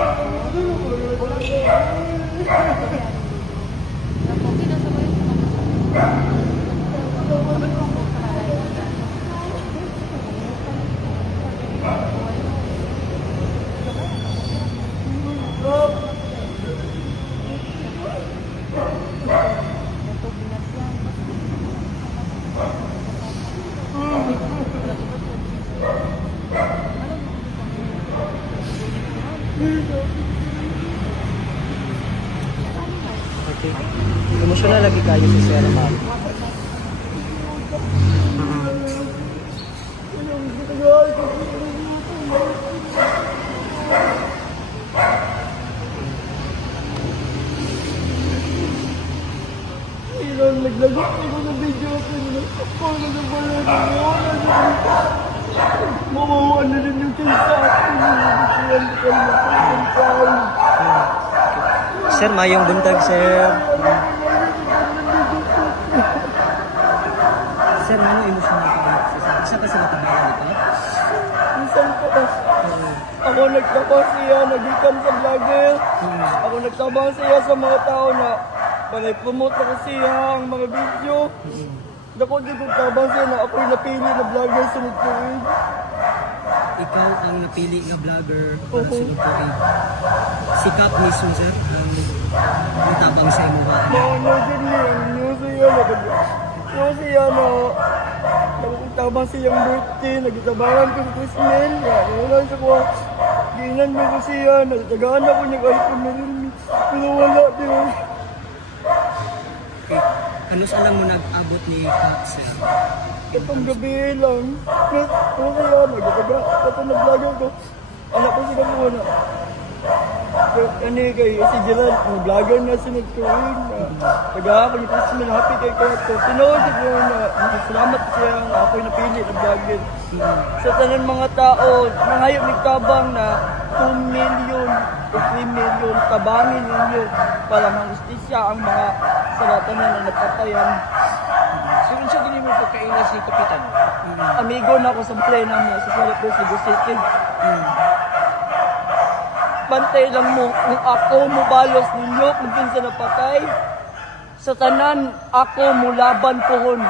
Okay. Emosyonal lagi kayo sa Sir Ma'am. Naglagot ako ng video ko nila. Paano na pala mawawa na rin yung kinsa ako. Sir, mayong buntag, sir. Sir, ano emosyonal ka? Isa ka sila tabayan dito? Minsan po, ako nagtabang siya, nagikan sa vlogger. Ako nagtabang siya sa mga tao na panay-promote ako siya ang mga video. Dako din kong tabang siya na ako'y napili na vlogger sunod ko rin. Ikaw ang napili na vlogger para sunod ko rin. Sikap mismo, sir, ang tabang sa imo ba? Ano din niya, yung siya na nagtabang siyang birthday, nagtabangan ko sa Christmas. Wala siya ko, ginan mo ko siya, nagtagaan ako niya kahit kung meron. Pero wala din. Okay. Ano sa alam mo nag-abot ni Kap, sir? Itong gabi lang. Ito kaya, nagtaga. Ito nag-vlogger ko. Anak ko sila muna. Ano kay si Gerald, ang vlogger na sinagtuwin. Taga ako ni Christmas, happy kay Kato. Tinood ko na salamat siya na ako'y napili na vlogger. Sa tanan mga tao, nangayop nagtabang na 2 million o 3 million tabangin ninyo para mangustisya ang mga saratanan na nagpatayan. Sino siya din mo pagkaina si Kapitan? Amigo na ako sa plena mo sa Philippines, Cebu City. Bantay lang mo kung ako mo balos ninyo kung kinsa napatay. Sa tanan ako mulaban pohon.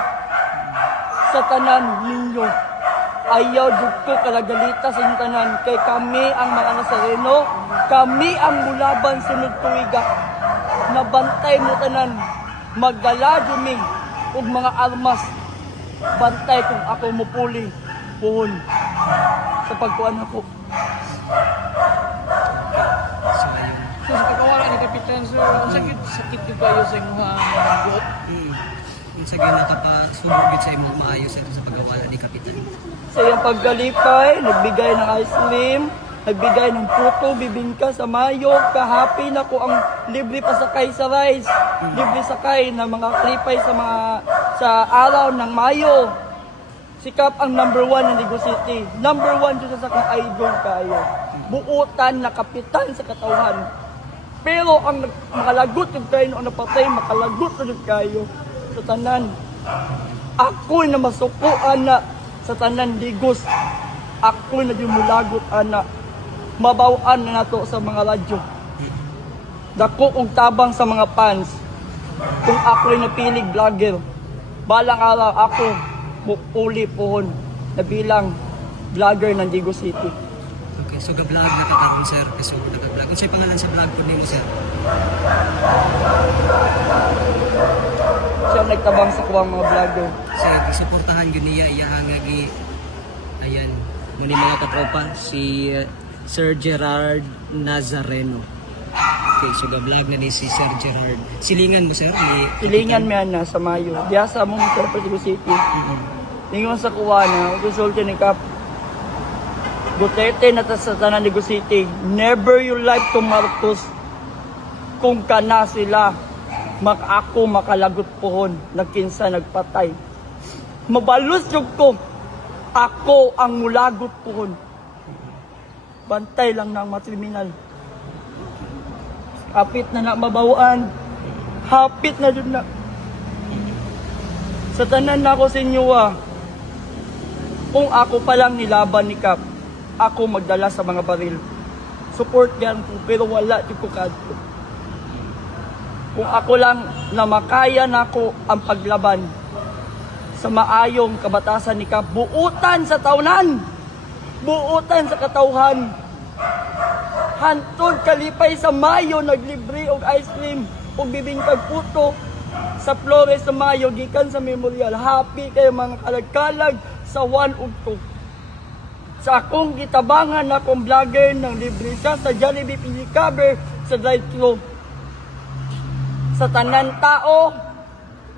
Sa tanan ninyo. Ayaw jud ko kalagalita sa inyong tanan kay kami ang mga Nazareno, kami ang mulaban sunod tuiga. Nabantay mo tanan, magdala jumi ug mga armas. Bantay kung ako mupuli pohon sa pagkuan ako. So sa pagkawala ni Kapitan, sir, ang sakit ko kayo sa inyong buot. Kung sa ganyan nakapasubugit sa imo maayos ito sa pagkawala ni Kapitan. Sa iyang paggalipay, nagbigay ng ice cream, nagbigay ng puto, bibingka sa mayo, kahapi na ko ang libre pasakay sa rice, libre sakay na mga klipay sa araw ng Mayo. Sikap ang number 1 ng Ligo City. Number 1 dito sa kong idol kayo. Buutan na kapitan sa katawhan. Pero ang makalagot yung kayo, ang napatay, makalagot na yung kayo sa tanan. Ako'y na masukuan na sa tanan Ligos. Ako'y na yung mulagot ana. Mabawaan na nato sa mga radyo. Dako kong tabang sa mga fans. Kung ako'y napilig vlogger. Balang araw ako mupuli pohon na bilang vlogger ng Ligo City. Okay, so ga-vlog na ka karon, sir. So naka-vlog. Unsay pangalan sa vlog ko nimo, sir? Siya nagtabang sa kuwang mga vlogger. Sir, isuportahan gyud niya iyahang gi ayan, muni mga katropa si Sir Gerard Nazareno. Okay, so ga-vlog na ni si Sir Gerard. Silingan mo, sir? Silingan mo yan na sa Mayo. Diasa mo sa Ligo City. Ningon sa kuwa na, resulta ni Kap. Duterte na sa tanan Ligo City. Never you like to Marcos. Kung kana sila, ako makalagot pohon, nagkinsa nagpatay. Mabalus yung ko, ako ang mulagot pohon. Bantay lang ng mga kriminal. Hapit na mabawaan. Hapit na dun na. Sa tanan na ako sa inyo kung ako palang nilaban ni Kap, ako magdala sa mga baril. support yan ko, pero wala di ko kadto. Kung ako lang na makaya nako ang paglaban sa maayong kabatasan ni ka, buutan sa taunan, buutan sa katawhan, hantod kalipay sa Mayo naglibre og ice cream ug bibingkag puto sa Flores sa Mayo gikan sa memorial. Happy kayo mga kalagkalag sa 1 ug 2. Sa akong gitabangan na akong vlogger ng libre siya sa Jollibee Pili Cover sa drive-thru. Sa tanan tao,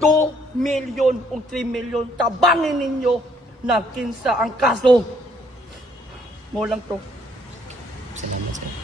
2 million o 3 million. Tabangin ninyo na kinsa ang kaso. Mo lang to. Salamat sir.